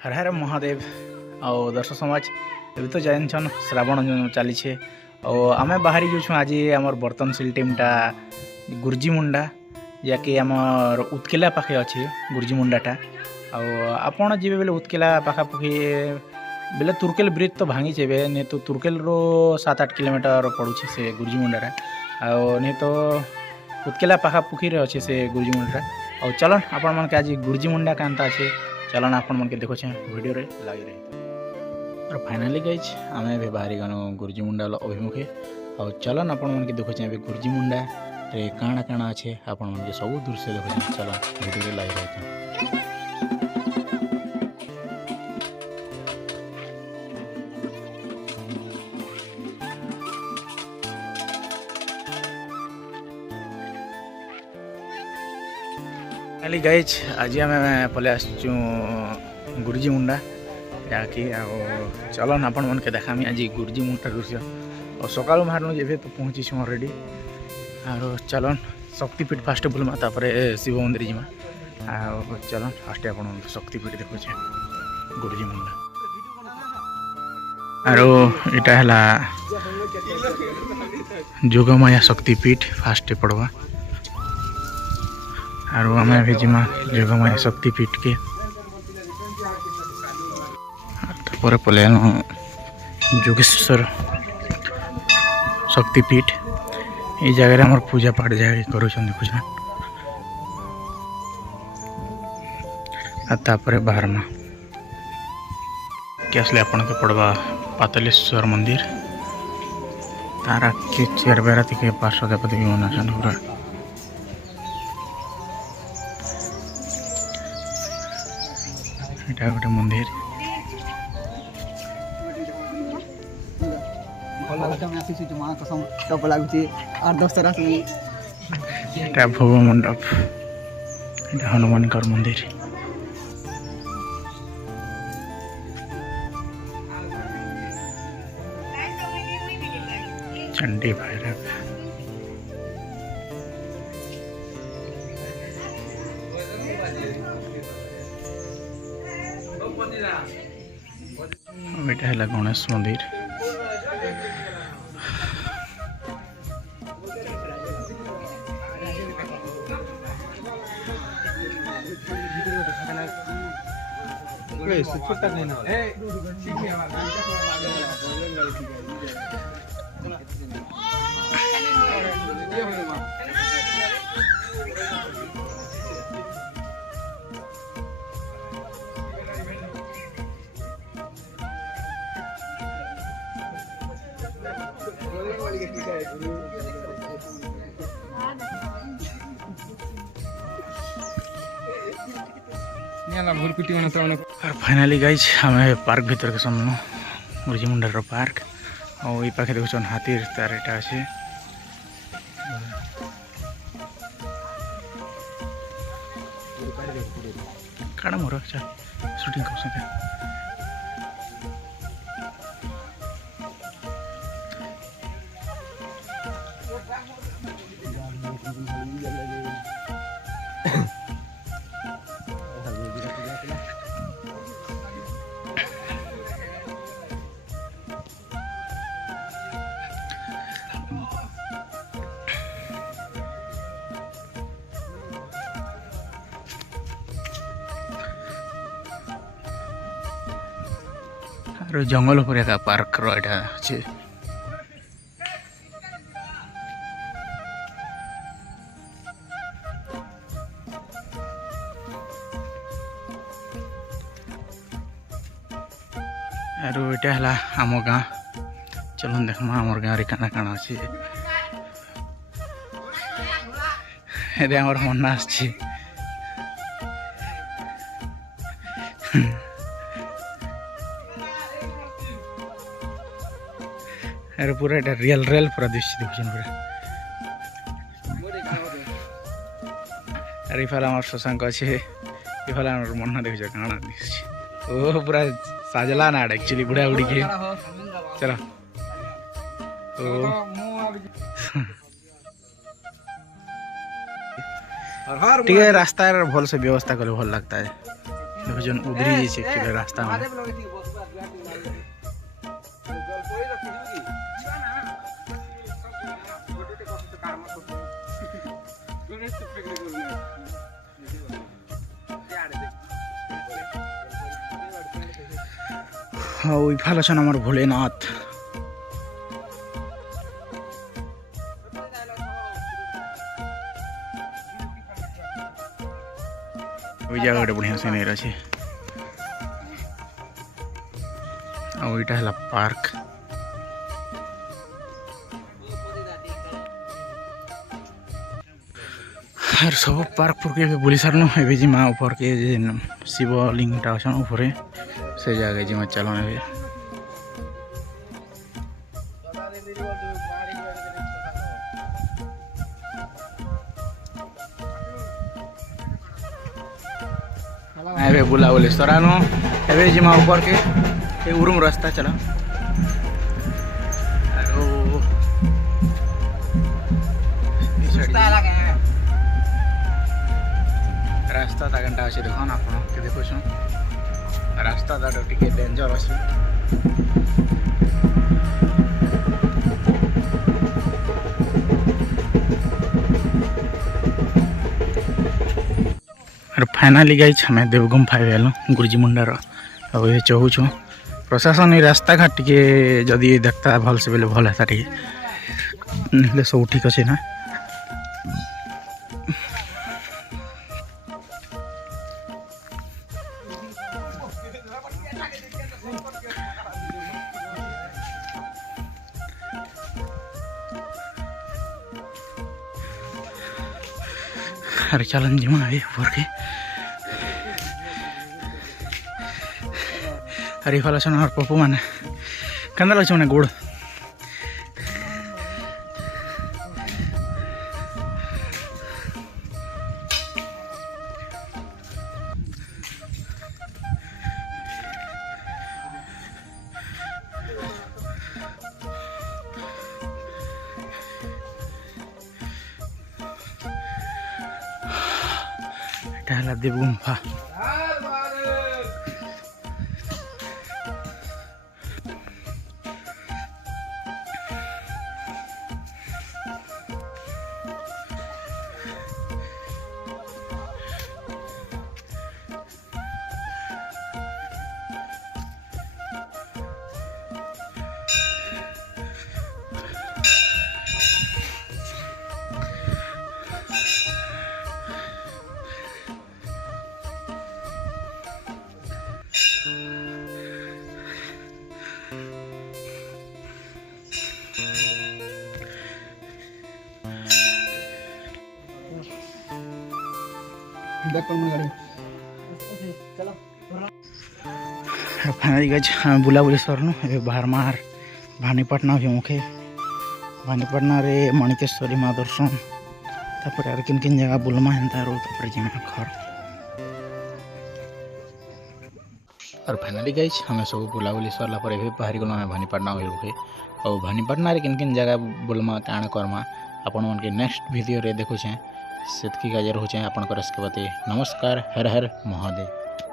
हर हर महादेव और दर्शक समाज अभी तो जानछन श्रावण चली आम बाहरी जो आज आम बर्तनशील टीमटा गुर्जीमुंडा जहाँकि आमर उत्केला पाखे अच्छे गुर्जीमुंडाटा आपण जी बेले उत्केला पाखापाखि बेले तुर्केल ब्रिज तो भांगी चे नहीं तो तुर्केल रो 7-8 किलोमीटर पड़ुଛି से गुर्जीमुंडाटा नहीं तो उत्केला पाखापाखि अच्छे से गुर्जीमुंडा और चलन आपण मन के आज गुर्जीमुंडा कांता अच्छे चलन आपण मन के देखो वीडियो रे लगी रही और फाइनाली गाइज आम ए बाहरी गनु गुर्जीमुंडा अभिमुखे और चलन आपण मन के देखो गुर्जीमुंडा रे काଣା काଣା अच्छे आपण मन के सब दृश्य देखो चलन वीडियो रे लगी रही फाइनाली गाइज आज आम पलि आसचु गुर्जीमुंडा जहाँकि चलन आपण मन के देखामी आज गुर्जीमुंडा दृश्य और सकाल बाहर जे तो पहुँची ऑलरेडी और चलन शक्तिपीठ फास्ट बुलमा शिव मंदिर जीमा चलन फास्ट आप शक्तिपीठ देखुचे गुर्जीमुंडा और यहाँ है जोगमाया शक्तिपीठ फास्ट पड़वा और आम भी जिमा जोगमाया शक्तिपीठ के तापर पले जोगेश्वर शक्तिपीठ ये जगह आम पूजा पाठ जगह कर बाहरमा के आसले आपण के पड़वा पातालेश्वर मंदिर तारा के चेयर बेरा के पार्श्व देवती विमान पूरा এটা গোটে মন্দির এটা ভোগ মণ্ডপ এটা হনুমানकर মন্দির चंडी भैरव এটা है गणेश मंदिर और फाइनाली गाइज आम पार्क भीतर के सामने गुर्जीमुंडा पार्क और ये पाखे देखुन हाथी तार एटा अच्छे काड़ा मोर शूटिंग कर जंगल पर एक पार्क रहा अच्छे और ये है आम गाँ चलो देखमा आमर गाँव काना काना अच्छे आमर मना आछे अरे पूरा এটা रियल रियल पूरा दृश्य देखुन पूरा अरे इफाल आम शशांक अच्छे इफाल आम मन देख काना ओ पूरा साजला ना एक्चुअली बुढ़ा बुढ़ी के चलो ठीक है रास्ता भल से व्यवस्था कले भल लगता है देखुन उधरी जाइए एक्चुअली रास्ता में हाँ इफाल अच्छा हमार भोलेनाथ ওই জায়গাটা बढ़िया से नहीं रही आईटा है पार्क और सब पार्क पुरके बुली सारन ए जिमा ऊपर के शिवलिंगटा अच्छा ऊपर से जगह जिमा चलो एबे बुला बोले सरानो एबे जिमा ऊपर के उरुम रास्ता चला रास्ता ता घंटा अच्छे देखो ना आप देखो रास्ता टे डेंजर अच्छे और फाइनाली गई हमें देवगुम्फा गलु गुरुजीमुंडार अब ये चाहूँ प्रशासन ये रास्ता घाट टे जदि देखता भल से बोले भल है टे सब ठीक अच्छे ना अरे चलन जिमा अभी ऊपर के अरे फल और पप्पू मैंने कंदा लगे मैंने गोड़ देवगुम्फा फाइनली गज बुला बुली सरनु बाहर मार भानीपटना भी मुखे भानीपटना रे मणिकेश्वरी माँ दर्शन तापर यार किन किन जगह बुलमा हेन्ता रो तापर जिमा घर और फाइनली गई हमें सब बुला बुली सरला पर भी बाहरी गलो हमें भानीपटना हो रुके और भानीपटना रे किन किन जगह बुलमा काण करमा आपण मन के नेक्स्ट वीडियो रे देखु छे सेतकी गाजर हो छे आपण कर इसके बाते नमस्कार हर हर महादेव।